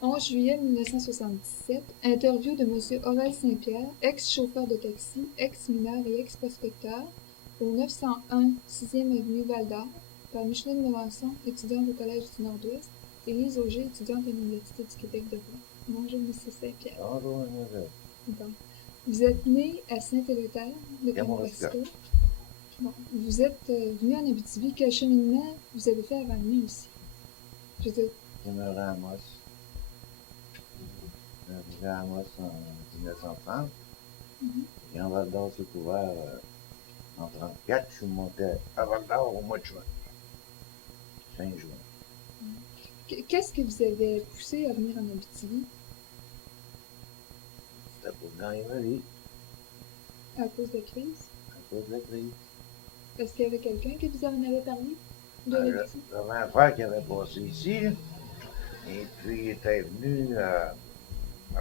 11 juillet 1977, interview de M. Aurel Saint-Pierre, ex-chauffeur de taxi, ex-mineur et ex-prospecteur, au 901 6e avenue Val-d'Or, par Micheline Melançon, étudiante au Collège du Nord-Ouest, et Lise Auger, étudiante à l'Université du Québec de Rouen. Bonjour, M. Saint-Pierre. Bonjour, mademoiselle. Bon. Vous êtes né à Saint-Éleutaire, de Kamouraska. Kamouraska. Bon. Vous êtes venu en Abitibi. Quel cheminement vous avez fait avant de venir ici? Je veux dire, Je me rends à Amos. Je me rends à Amos en 1930. Et en Val d'Or, c'est ouvert en 1934. Je suis monté à Val d'Or au mois de juin. Fin juin. qu'est-ce qui vous avait poussé à venir en Abitibi? C'était pour gagner ma vie, À cause de la crise? à cause de la crise. Est-ce qu'il y avait quelqu'un qui vous en avait parlé de l'Abitibi? J'avais un frère qui avait passé ici. Et puis, il était venu à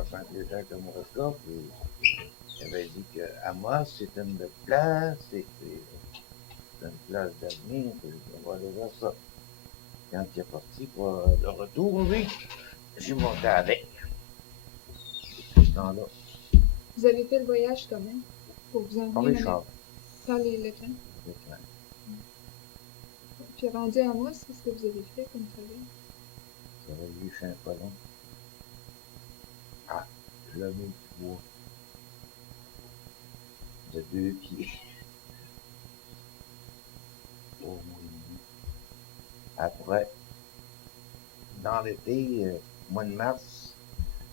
Saint-Étienne-Kamouraska. Puis, il avait dit que Amos, c'était une belle place. C'était une place d'avenir. Puis, on va aller voir ça. Quand il est parti pour le retour, lui, j'ai monté avec. Depuis ce temps-là. Vous avez fait le voyage quand même pour vous en Par les venir chars. par le train. Les trains. Puis rendu à moi, qu'est-ce que vous avez fait comme travail? J'avais vu chez un colon. Ah, je l'ai mis du bois. De 2 pieds. Au moins. Après, dans l'été, mois de mars,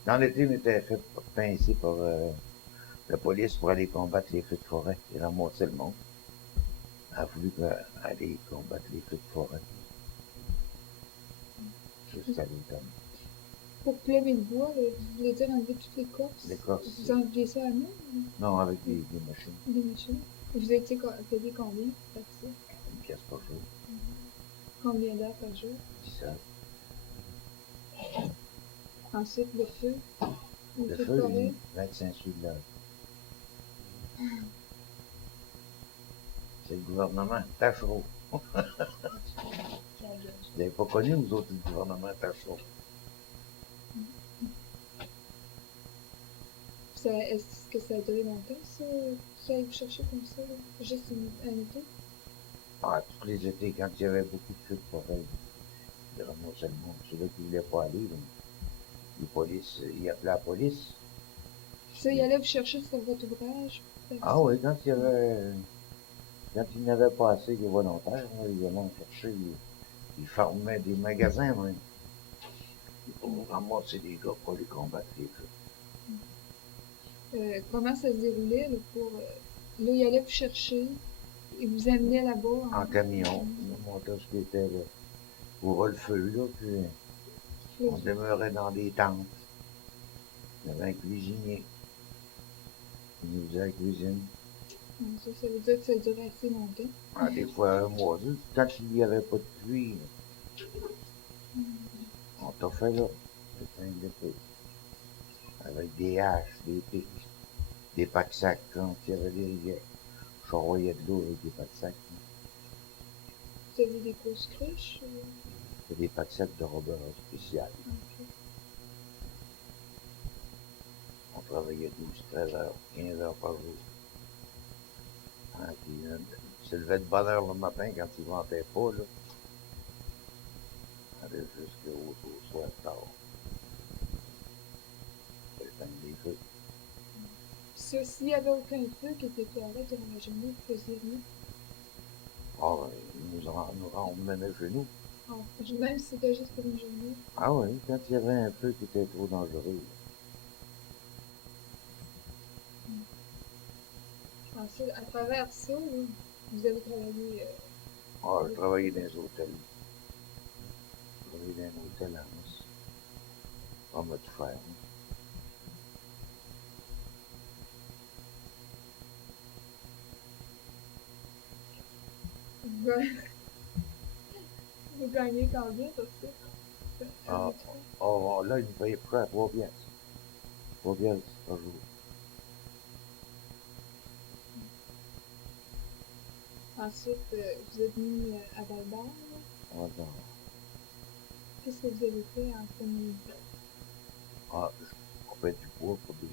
dans l'été, on était fait pincer par la police pour aller combattre les feux de forêt et ramasser le monde. On a voulu aller combattre les feux de forêt. Juste à l'automne. Pour plever le bois, vous voulez dire enlever toutes les corses? L'écorce. Vous enleviez ça à main? Non, avec des machines. Des machines? Vous étiez payé combien pour faire ça? Une pièce par jour. Combien d'heures par jour? 17. Ensuite, le feu. Le de feu, forêt. 25 sous de l'heure. C'est le gouvernement Tachereau. Vous n'avez pas connu, vous autres, le gouvernement Tachereau. Est-ce que ça a duré longtemps, ça, qu'il aille vous chercher comme ça, là? Juste un été? Ah, tous les étés, quand il y avait beaucoup de feux de forêt, il ramassait le monde. Ceux-là qui ne voulaient pas aller, les polices, ils appelaient la police. Ça, il allait vous chercher sur votre ouvrage? Ah oui, quand il n'y avait pas assez de volontaires, là, ils allaient en chercher, ils fermaient des magasins même. Pour ramasser les gars pour les combattre les feux. Comment ça se déroulait, là, là, il allait vous chercher, il vous amenait là-bas En camion, on montait ce qui était là, pour le feu, là, puis on demeurait dans des tentes. Il y avait un cuisinier. Il nous faisait la cuisine. Ça veut dire que ça durait assez longtemps. Ah, des fois un mois. Quand il n'y avait pas de pluie, on t'a fait là, le train de feu. Avec des haches, des pics, des packs-sacs quand il y avait des rivières. Je charroyais de l'eau avec des packs-sacs. Vous aviez des grosses cruches? C'est des packs-sacs de robeur spécial. Okay. On travaillait 12, 13 heures, 15 heures par jour. Ah, puis, il se levait de bonne heure le matin quand il ne ventait pas, là. On allait jusqu'au soir tard. C'est le temps des feux. S'il n'y avait aucun feu qui était éclairé durant la journée, vous faisiez rien? Ah, on menait chez nous. Ah, même si c'était juste pour une journée. Ah oui, quand il y avait un feu qui était trop dangereux. Ensuite, à travers ça, là, vous avez travaillé. Ah, je travaillais dans les hôtels. Je travaillais dans un hôtel à Amos. On m'a tout faire. Vous gagnez combien pour ça? Là, il me payait près à 3 piastres. 3 piastres par jour. Ensuite, vous êtes venu à Val-d'Or. Ah, non. Qu'est-ce que vous avez fait en premier? Ah, je coupais du bois pour des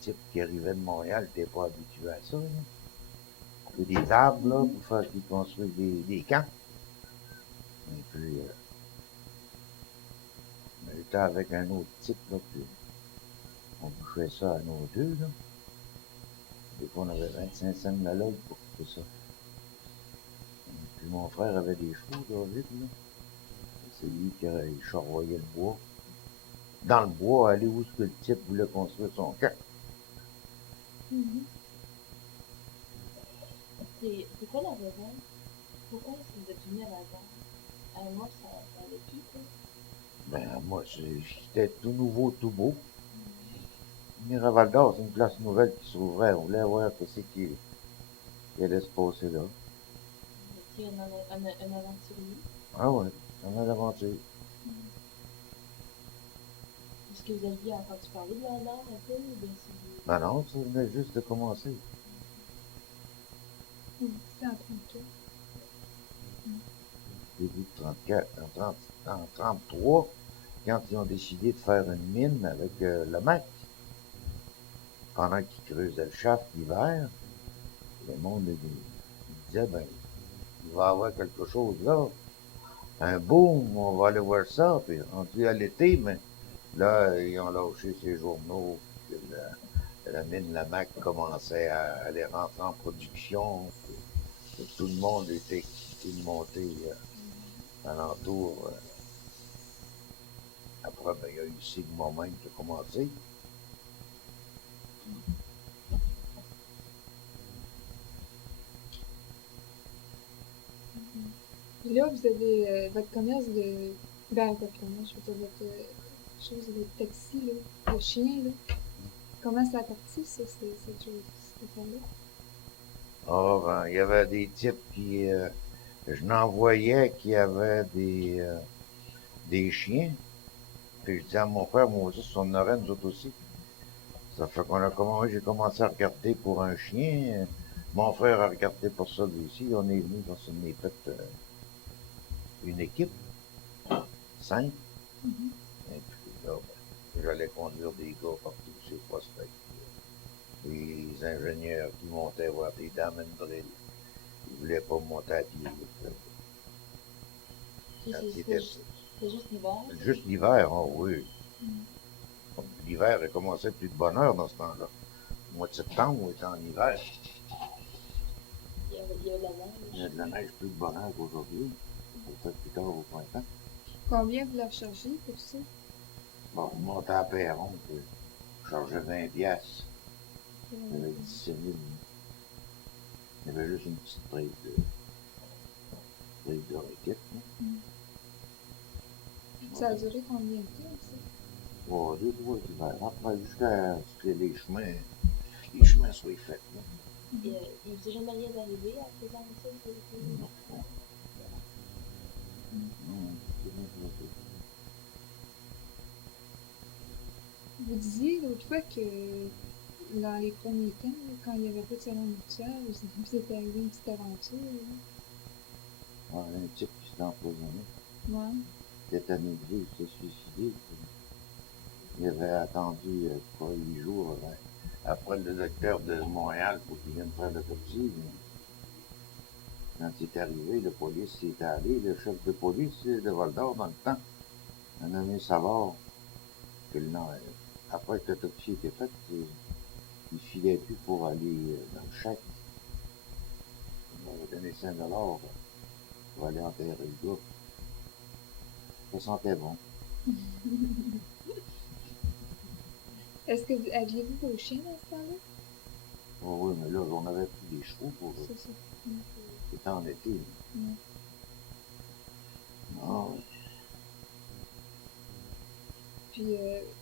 types qui arrivaient de Montréal, qui n'étaient pas habitués à ça. Là. Couper des arbres là, pour faire qu'ils construisent des camps. Et puis, j'étais avec un autre type, là, puis on bouchait ça à nos deux. Là. Des fois, on avait 25 cents de la log pour couper ça. Et puis mon frère avait des chevaux, David, là. C'est lui qui il charroyait le bois. Dans le bois, aller où ce que le type voulait construire son camp. Mhm. C'est quoi la raison? Pourquoi est-ce que vous êtes venu à Laval? Moi, ça allait plus, quoi. Ben, moi, j'étais tout nouveau, tout beau. Miraval-d'Or, c'est une place nouvelle qui s'ouvrait. On voulait voir ce qui allait se passer là. Vous étiez un aventurier. Ah ouais, on a l'aventure. Est-ce que vous aviez entendu parler de Laval un peu? Ou bien si vous... Ben non, ça venait juste de commencer. C'était en 34. Début de 34, en 33, quand ils ont décidé de faire une mine avec le Mac, pendant qu'ils creusaient le shaft l'hiver, le monde disait, ben, il va y avoir quelque chose là. Un boom, on va aller voir ça. Puis rendu à l'été, mais là, ils ont lâché ces journaux. Que la mine Lamac commençait à aller rentrer en production. Puis tout le monde était excité de monter alentour. Après, ben, il y a eu Sigma même qui a commencé. Puis là, vous avez votre commerce de. Ben, votre commerce, je veux dire, votre chose, votre taxi, là, le chien, là. Comment ça a parti, ça, cette chose, cette affaire-là? Or, il y avait des types qui. Je n'envoyais qui avaient des chiens. Puis je disais à mon frère, moi aussi, on en aurait, nous autres aussi. Ça fait qu'on a commencé, j'ai commencé à regarder pour un chien. Mon frère a regardé pour ça lui aussi. On est venu, on s'en est fait une équipe, 5. Et puis là, ben, j'allais conduire des gars partout sur Prospect. Des ingénieurs qui montaient voir des dames and drill. Ils voulaient pas monter à pied. Puis Quand c'est il était c'est juste l'hiver? juste l'hiver, oh oui. L'hiver a commencé plus de bonne heure dans ce temps-là. Le mois de septembre, on était en hiver. Il y a de la Il y a neige. de la neige plus de bonne heure qu'aujourd'hui. Peut-être plus tard au printemps. Combien vous leur chargez pour ça? Bon, on montait à Perron, puis je chargeais 20 piastres. Il y avait 17 000. Il y avait juste une petite trade de raquettes. Ça a duré combien de temps, ça? Bon, 2-3 hivers. Après, jusqu'à ce que les chemins soient faits. Là. Il vous est jamais rien arrivé en faisant ça? Non, c'est bien fait. Vous disiez l'autre fois que dans les premiers temps, là, quand il n'y avait pas de salon nuptial, vous êtes arrivé une petite aventure. Là. Ouais, un type qui s'était empoisonné. Ouais. Il était tanné de vivre, il s'est suicidé. Il avait attendu 8 jours après le docteur de Montréal pour qu'il vienne faire l'autopsie. Quand il est arrivé, le police est allé, le chef de police de Val-d'Or dans le temps, a nommé Savard. Que après que l'autopsie était faite, il filait plus pour aller dans le chèque. Il m'avait donné 5 $ pour aller enterrer le gars. Ça sentait bon. Est-ce que vous aviez-vous vos chiens dans ce temps-là? Oh, oui, mais là, on avait plus des chevaux pour eux. C'est ça. C'était en été. Ouais. Non, Puis,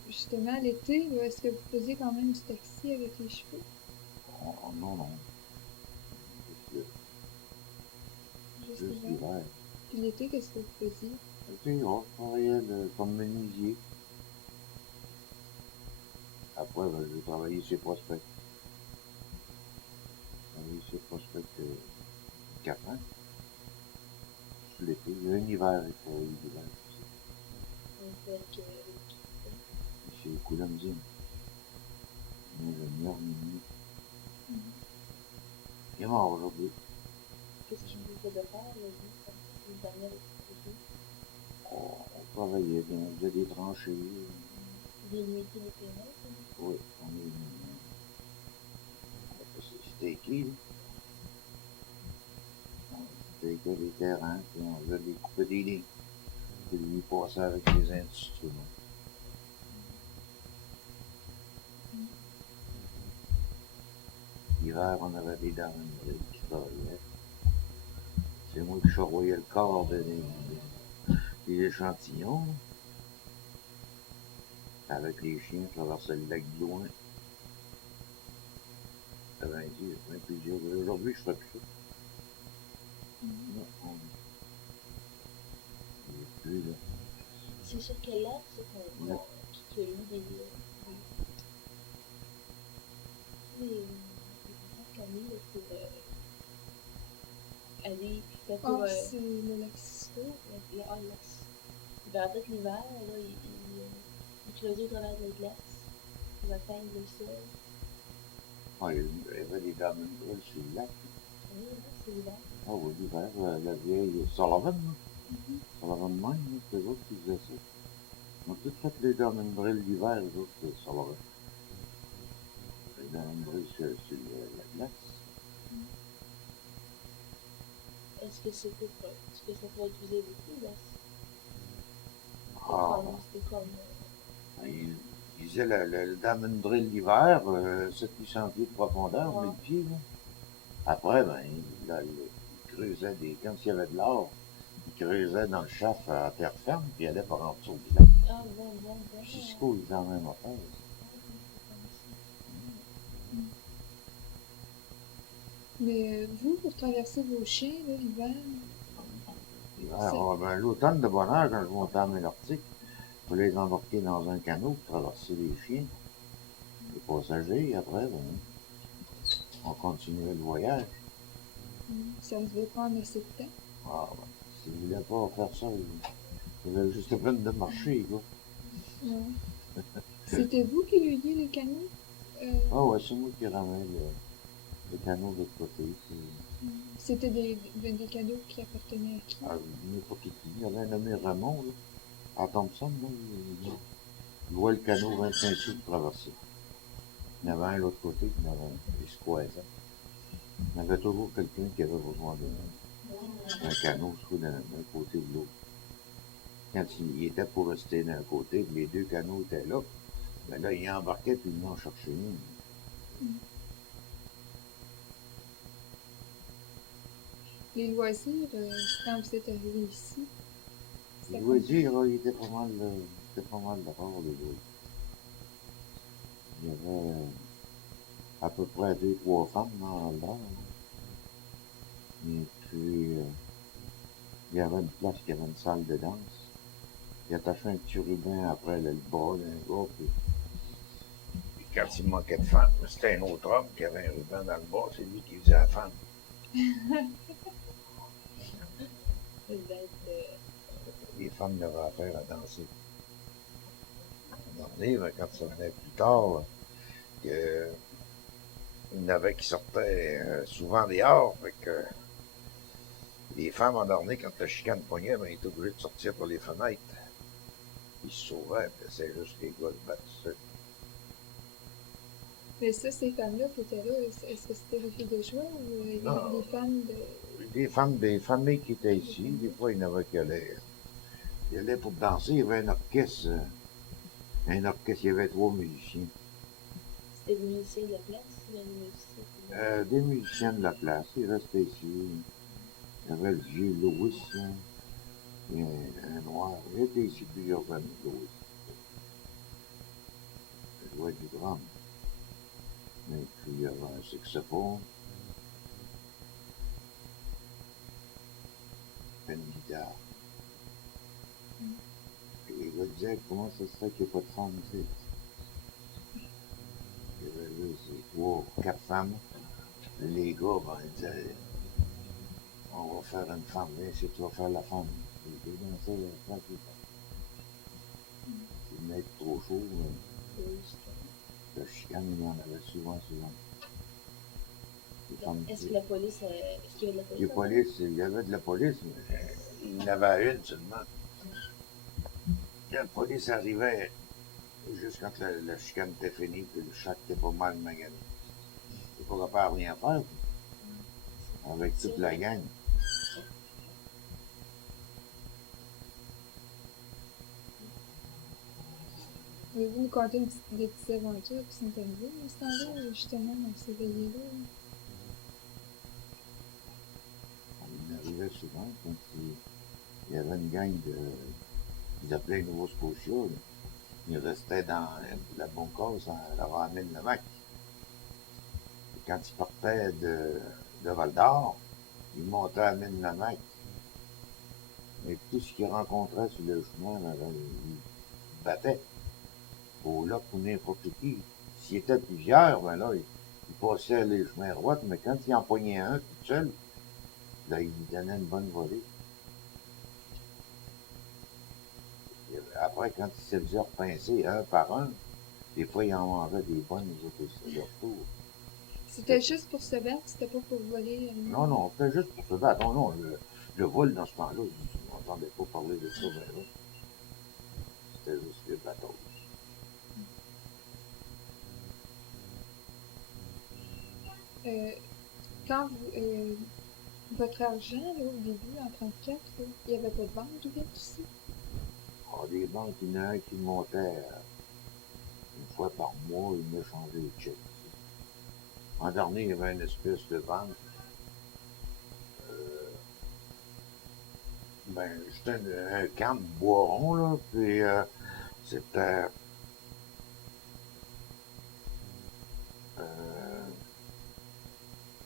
justement, l'été, là, est-ce que vous faisiez quand même du taxi avec les chevaux? non, non. Juste Juste l'hiver. l'hiver. Puis l'été, qu'est-ce que vous faisiez? L'été, on travaillait comme menuisier. Après, ben, j'ai travaillé chez Prospect. J'ai travaillé chez Prospect 4 ans. L'été, il y a un hiver, il faut l'hiver aussi. Coulomzine. L'ingénieur Mini. Il est mort aujourd'hui. Qu'est-ce qu'il vous fait de faire, là, vous, comme une dernière expression? On travaillait, on faisait des tranchées. Délimiter les terrains, ça? Oui, c'était écrit, là. C'était écrit les terrains, puis on faisait des coupes des lignes. Puis lui passait avec les instruments. L'hiver, on avait des dames qui travaillaient. C'est moi qui charroyais le corps des échantillons. Avec les chiens, je traversais le lac de loin. J'avais dit, aujourd'hui, je ferais plus ça. Non, on n'est plus là. C'est sur quel lac, ça, Lac. qu'il y a eu des camis, là, pour aller, puis pour, c'est le lac Cisco. le lac. Ben, en fait, l'hiver, là, il creusait au travers de la glace pour atteindre le sol. Ah, il y avait des dames brûles sur le lac. Oui, là, c'est l'hiver. Ah oui, l'hiver, la vieille Sullivan, là. Sullivan Mine, là, c'est eux autres qui faisaient ça. On a tout fait les dames brûles l'hiver, eux autres, c'est Sullivan. Les dames brûles sur la glace. Est-ce que ça peut être usé beaucoup, là? Ah, C'était comme il disait le diamond drill l'hiver, 700-800 pieds de profondeur, Ouais. 1000 pieds, là. Après, ben, il creusait quand il y avait de l'or, il creusait dans le chaff à terre ferme, puis il allait par en dessous du lac. Ah, bon. Cisco, il faisait la même affaire. Mais vous, pour traverser vos chiens, là, l'hiver, Ben, l'automne de bonheur, quand je montais à Main-Arctique, il fallait les embarquer dans un canot pour traverser les chiens, les passagers, et après, ben, on continuait le voyage. ça devait prendre assez de temps. Ah, ben, s'ils ne voulaient pas faire ça, ils avaient juste à peine de marcher, quoi. Ouais. C'était vous qui luiez les canots? Ah ouais, c'est moi qui ramais le canot de l'autre côté. C'était des canots qui appartenaient à qui? N'importe qui. Il y avait un nommé Raymond, là, à Thompson, là, il voit le canot 25 sous pour traverser. Il y en avait un de l'autre côté, il y en avait un, il se croisait. Il y avait toujours quelqu'un qui avait besoin d'un canot, soit d'un côté ou de l'autre. Quand il était pour rester d'un côté, les deux canots étaient là, ben là, il embarquait puis il en cherchait un. Les loisirs, quand vous êtes arrivé ici, Les loisirs, il était pas mal de rare, les loisirs. Il y avait à peu près 2-3 femmes dans le bar. Et puis, il y avait une place qui avait une salle de danse. Il attachait un petit ruban après le bras d'un gars. Puis quand il manquait de femmes, c'était un autre homme qui avait un ruban dans le bras, c'est lui qui faisait la femme. Les femmes n'avaient affaire à danser. Quand ça venait plus tard, il y en avait qui sortaient souvent dehors. Fait que les femmes endormies, quand la chicane pognait, ben, ils étaient obligés de sortir par les fenêtres. Ils se sauvaient, puis c'est juste les gars de battre ça. Mais ça, ces femmes-là qui étaient là, est-ce que c'était des filles de joueurs ou Non. des femmes de... Des familles qui étaient ici, des fois, il y en avait qui allaient. Ils allaient pour danser, il y avait un orchestre, il y avait 3 musiciens. C'était des musiciens de la place, des musiciens. Des musiciens de la place, ils restaient ici. Il y avait le vieux Louis, là, et un noir. Il était ici plusieurs années, Louis. Il jouait du drum. Et puis il y avait un saxophone, une guitare. Et les gars disaient comment ça se fait qu'il n'y a pas de femmes ici. Il y avait juste 3 ou 4 femmes. Et les gars, ben, ils disaient on va faire une femme, viens si tu vas faire la femme. Et ils dansaient la femme. S'il venait trop chaud, Le chicane, il y en avait souvent. Est-ce que la police, est-ce qu'il y a de la police? Les polices, il y avait de la police, mais il y en avait une seulement. La police arrivait juste quand la chicane était finie, puis le chat était pas mal magané. Il ne pourra pas rien faire avec toute la gang. Pouvez-vous nous conter des petites aventures qui sont arrivées à ce temps-là, justement, dans ces veillées-là? Il arrivait souvent quand il y avait une gang ils appelaient les Nouveaux Scotia. Ils restaient dans la Boncase, à la Ramène-Namac. Quand ils partaient de Val-d'Or, ils montaient à Mine-Namac. Et tout ce qu'ils rencontraient sur le chemin, là, ils battaient. Au lac ou n'importe qui. S'il y était plusieurs, ben là, ils passaient les chemins droits, mais quand ils en pognaient un tout seul, là, ils lui donnaient une bonne volée. Et après, quand ils se faisaient repincer un par un, des fois, ils en mangeaient des bonnes, les autres aussi, à leur tour. C'était juste pour se battre, c'était pas pour voler rien. Non, non, c'était juste pour se battre. Non, non, le vol dans ce temps-là, je n'entendais pas parler de ça, ben là. C'était juste le bateau. Quand votre argent, là, au début, en 34, là, il n'y avait pas de banque ouverte ici? Ah, des banques, il y en a un qui montait une fois par mois, il m'échangeait les chèques. En dernier, il y avait une espèce de banque. Ben, c'était un camp de Boiron, là, puis c'était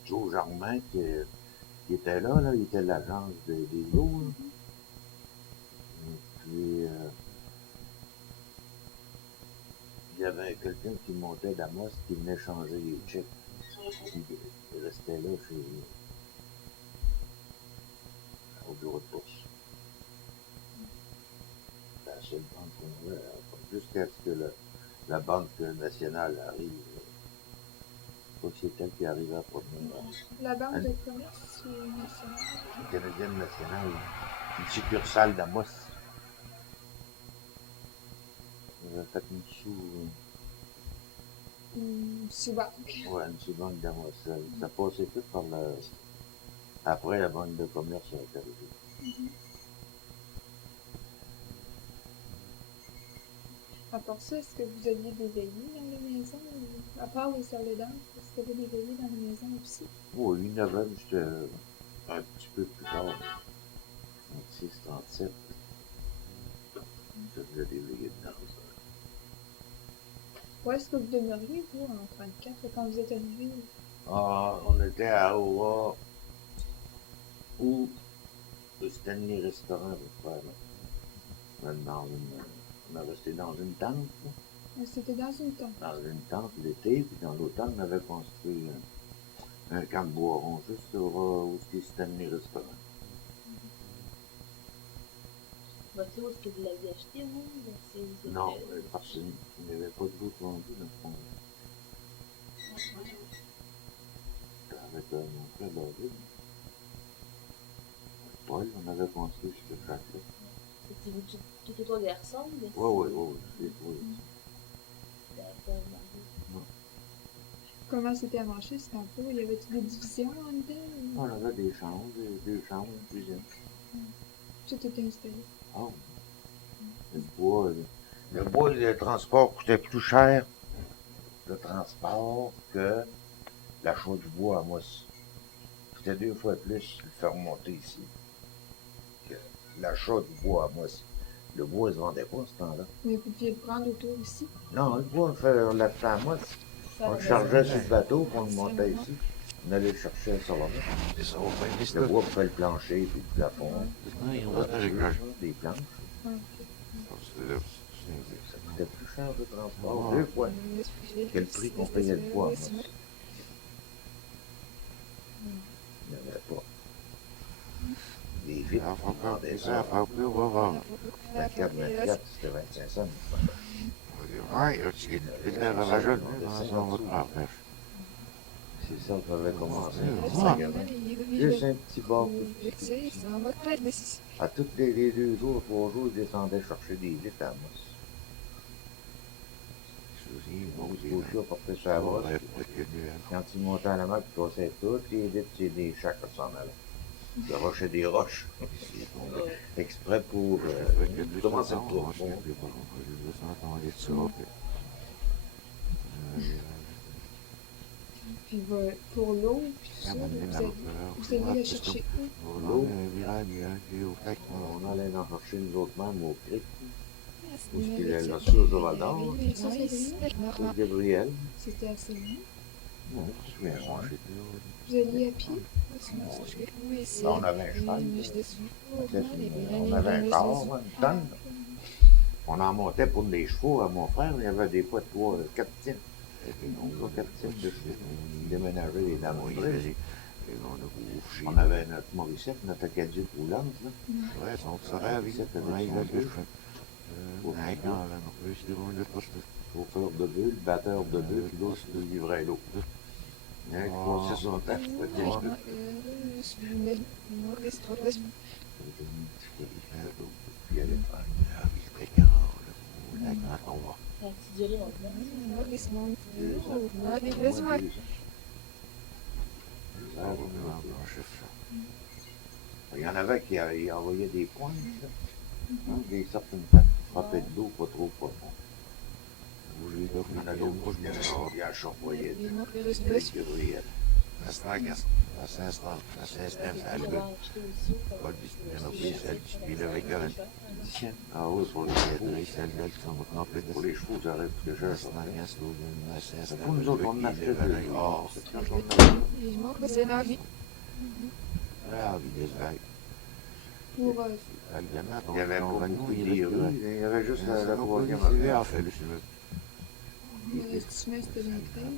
Joe Germain qui était là, il était l'agence des lots, là. Et puis, il y avait quelqu'un qui montait d'Amos qui venait changer les chèques. Il restait là au bureau de poste. C'était la seule banque qu'on avait, jusqu'à ce que la Banque nationale arrive. Je crois que c'est elle qui arrive à première. La banque de commerce nationale? La Canadienne nationale, une succursale d'Amos. Il avait fait une Sous-banque. ouais, une sous-banque d'Amos. Ça passait tout par après la banque de commerce est arrivée. À part ça, est-ce que vous aviez des veillées dans les maisons? À part les salles d'âme, est-ce qu'il y avait des veillées dans les maisons aussi? Oui, il y en avait, mais c'était un petit peu plus tard. 36, 37. Ça faisait des veillées de danse. Où est-ce que vous demeuriez, vous, en 34, quand vous êtes arrivé? Ah, on était à Aowa, ou au Stanley Restaurant, à peu près, là. On a resté dans une tente, là. C'était dans une tente. Dans une tente l'été, puis dans l'automne, on avait construit un camp de Boiron, juste où Stanley Restaurant. Votre lot, est-ce que vous l'aviez acheté, vous? Non, parce qu'il n'y avait pas de bout vendu dans ce fond. Avec mon frère David, Paul, on avait construit ce chac-là. C'était-vous tout autour des garçons? Oui, oui. Comment c'était à manger, ce camp-là? Il y avait des divisions en dedans? On avait des chambres, deux chambres, une cuisine. Tout était installé. Ah, le bois, le transport coûtait plus cher, le transport, que l'achat du bois à Mousse. C'était 2 fois plus le faire monter ici que l'achat du bois à Mousse. Le bois ne se vendait pas ce temps-là. Mais vous deviez le prendre autour ici? Non, le bois, on l'a fait à Mousse. On le chargeait sur le bateau, puis on le montait ici. On allait le chercher sur la mer. Le bois pour le plancher, puis le plafond. Des planches. C'était plus cher de transport, 2 fois. Quel prix qu'on payait le bois à Mousse? Il n'y en avait pas. Des vitres, on vendait ça. 24, c'était 25 cents. Ouais, il est ravageur dans votre affaire. C'est ça qu'on avait commencé. Ah. Juste un petit bar tout petit. À tous les 2 jours, 3 jours, il descendait chercher des litres à Amos. Donc, il faut juste porter sa brosse. Quand il montait à la mer, il passait toutes les litres, c'est des chacs à s'en aller. Il rochait des roches. Exprès pour commencer le tour. Puis pour l'eau, puis tout ça, vous allez la chercher où? L'eau, on allait en chercher nous autres même au cric. Où est-ce qu'il est là, sur au Val d'Or? Sur Gabriel. C'était assez loin. Non, je me souviens. Vous alliez à pied? On avait un cheval. On avait un corps, une tonne. On en montait pour des chevaux à mon frère. Il y avait des fois 4 types. 4 types de chevaux. On déménageait les dames. On avait notre Morissette, notre Acadie roulante. Ouais, son frère, Morissette avec son bœuf. Chauffeur de bœuf, le batteur de bœuf, puis l'autre, il livrait l'eau. Il passait son temps. Il allait faire. Ça a-tu duré longtemps? 2 ans. Il y en avait qui envoyaient des points, des certaines fois, frappaient de l'eau pas trop profond. Il y en a d'autres qui venaient à Champoyet, Gabriel. Ah oui, pour les chevaux, j'arrête que j'ai ça. Pour nous autres, on achetait Pour il y avait pas beaucoup de rues, il y avait juste la troisième affaire. le chemin, c'était bien clair.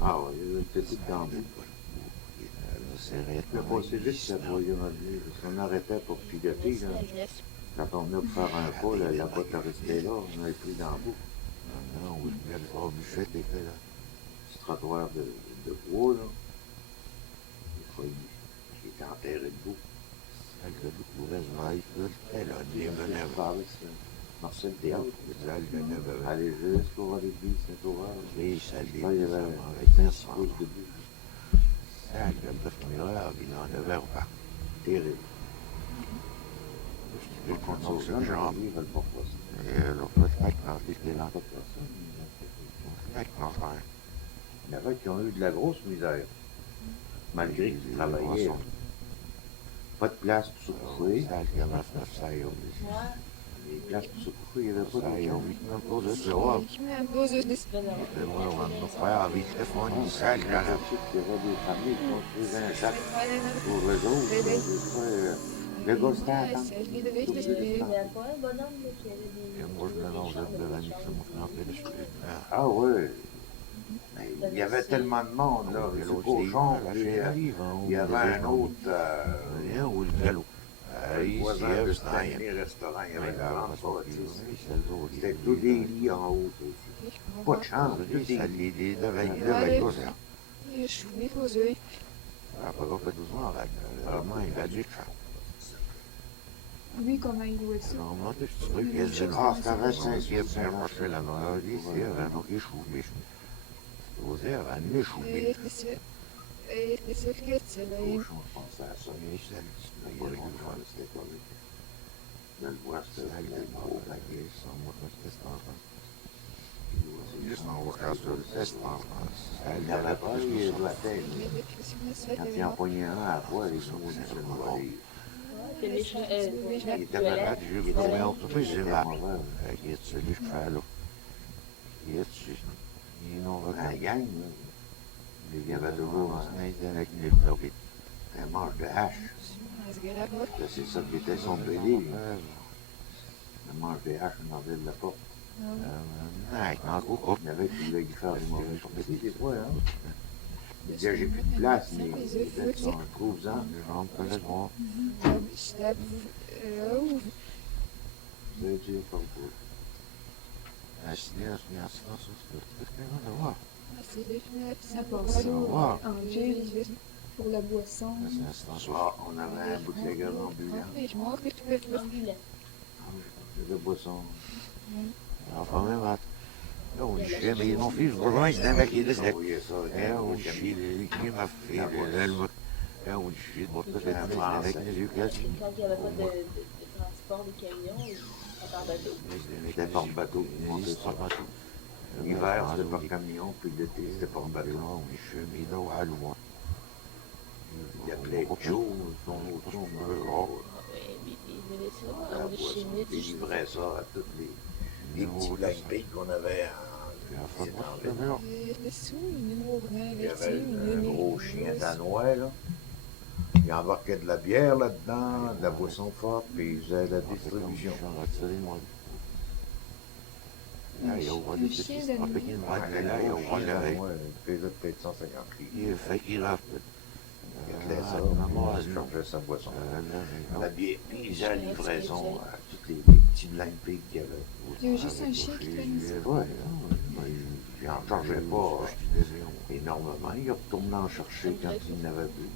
Ah oui, il y avait une petite gambée. Le passé vite, la troisième avenue, parce qu'on arrêtait pour piloter. Là. Quand on venait pour faire un pas, là, la boîte restait là, on avait pris dans le bout. Petit trottoir de bois, là. Des fois, il était enterré debout. Marcel Théâtre. Aller jusqu'au voir l'église Saint-Sauveur. Là, il y avait 5 pouces de but. Terrible. Quand on se genre, ils veulent pas faire ça. Il y en avait qui ont eu de la grosse misère, malgré qu'ils travaillaient. Pas de place pour se coucher. Les places pour se coucher, il n'y avait pas de Il y avait des familles qui construisaient un sac pour eux autres. Le gars, c'était à temps. Il y avait pas un bonhomme là, qui avait des Ah ouais. Mais il y avait tellement de monde, là. Le cochon, puis, il y avait un autre voisin de Stanley restaurant, il y avait une grande bâtisse. C'était tous des lits en haut aussi. Pas de chambre, juste des lits. Lui, comment il louait ça? Ah, c'était 25 cochon, je pensais à ça. Mais il y a longtemps, c'était pas vrai. De le voir, c'était beau. Il y avait pas, il doigtait. Quand il empoignait un à la fois, les gens se le voyaient. C'est méchant. Il était malade, il était mauvais. La gang, là, il y avait toujours un manche de hache. C'est ça qui était son bélier. Un manche de hache en arrière de la porte. Il y avait qui voulait y faire des mauvais choses des fois. Hein. Il disait, j'ai plus de place, mais trouve-en. C'est Dieu comme vous. À part ça, Wow. en gel, pour la boisson. Ah, on avait un bootlegger ambulant. Ambulant. De boisson. Enfin, même à... Là, on chie, mais mon fils, rejoint, il est avec les Envoyé ça. là, on chie, qui m'a fait, là, on chie, bon, peut-être avec les yeux Et quasi. quand il n'y avait pas de transport de camions, ça part bateau. C'était par bateau. On fait ça. L'hiver, c'était par camion, puis l'été, c'était par bateau. on chie, mais là, à loin. Il appelait Joe, son autre nom. Ouais, mais il avait ça, on est chez nous. Il livrait ça à tous les petits blind pigs qu'on avait en Il y avait un gros chien danois, là. Il embarquait de la bière là-dedans, de la boisson forte, puis il faisait la distribution. Là, il y a au Un chien danois. là, il y a au Il pesait peut-être 150 livres. il fait qu'il a Il attelait ça, il chargeait sa boisson. La bière, puis il faisait la livraison à tous les petits blind pigs qu'il y avait. Il y a juste un chien qui traîne ici. Ouais, il n'en chargeait pas énormément. Il retournait en chercher quand il n'avait plus.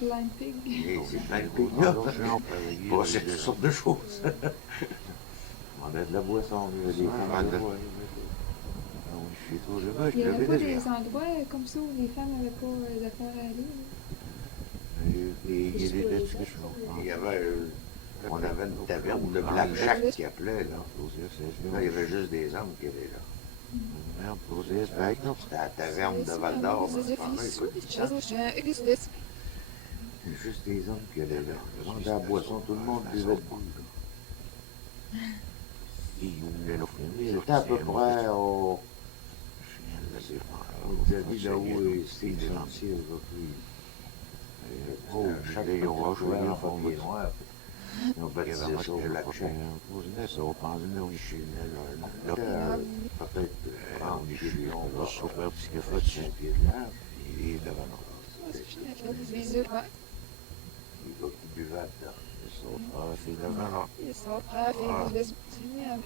Blind pig. Et ces blind pigs-là, il passait toutes sortes de choses. On a de la boisson, il y avait des femmes de bois. Il n'y avait pas des endroits comme ça où les femmes n'avaient pas d'affaires à aller. Il y avait, on avait une taverne de Blackjack qui appelait, là. Là, il y avait juste des hommes qui étaient là. C'était la taverne de Val d'Or. Juste des hommes qui allaient là. Ils vendaient la boisson, tout le monde buvait debout. C'était à peu près au... Vous avez vu là où est Steve Gentil aujourd'hui. Chaque fois qu'on jouait en papier noir, ils ont baptisé ça au Blackjack. Peut-être 30 pieds, on va sauver parce qu'il a fait 5 pieds de l'air. Il est devant nous. Il va qui buvait dedans.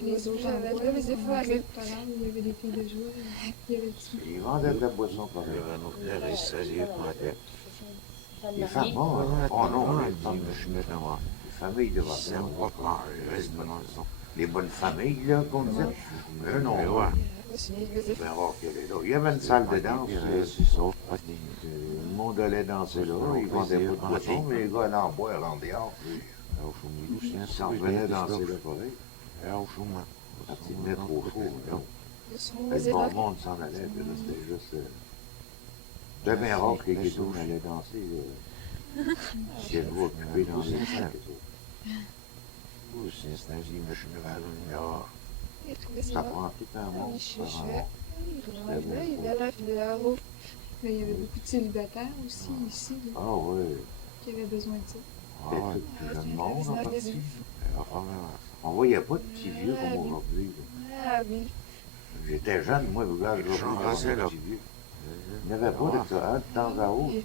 Les autres endroits, tout à l'heure, il y avait des filles de jouer. Il y avait des Ils vendaient de la boisson par là. Les femmes, oh non, les familles de Varsovie. Les bonnes familles, là, qu'on disait. Eux, non. Ben, voir qu'elle est là. Il y avait une salle de danse. Le monde allait danser là. Ils vendaient pas de boisson, mais les gars allaient en boire en dehors. Ils s'en venaient danser là, pareil. Quand il venait trop chaud, le bon monde s'en allait. Puis là, c'était juste... C'était bien rare que les ghettos allaient danser. Si elle vous occupait dans les salles. Ça prend tout un monde pour faire un monde. Mais il y avait beaucoup de célibataires aussi ici, là, Ah oui. qui avaient besoin de ça. C'était tout plus jeune monde en partie. On voyait pas de petits vieux comme aujourd'hui. J'étais jeune, moi, regarde, je voyais pas de petits vieux. Il n'y avait pas de ça, hein, de temps à autre. Les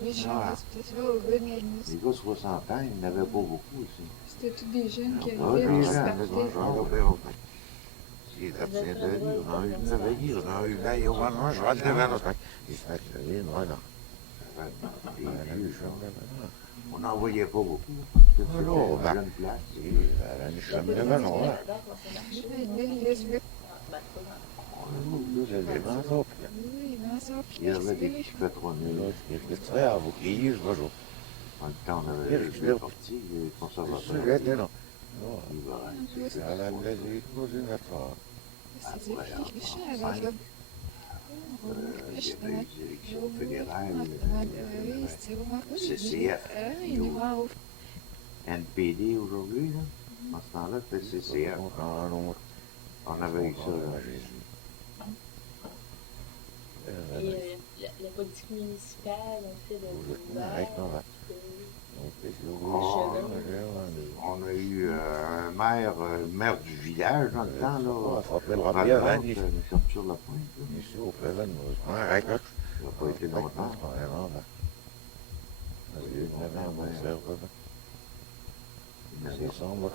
gars de 60 ans, il n'y en avait pas beaucoup ici. C'était tous des jeunes qui Ah, arrivaient des et qui se jeunes, partaient. Des vieux, on n'en voyait pas beaucoup. C'était Alors, une jeune place. Il y avait des petits patronnés. En le temps, on avait les partis, les conservateurs. Il y avait les élections fédérales, CCF, NPD aujourd'hui, là. En ce temps-là, c'était CCF. On avait eu ça, là. Et la politique municipale, on fait On a eu un maire du village dans le temps, là. Sur la pointe, là. Il n'a pas été longtemps. C'est sombre,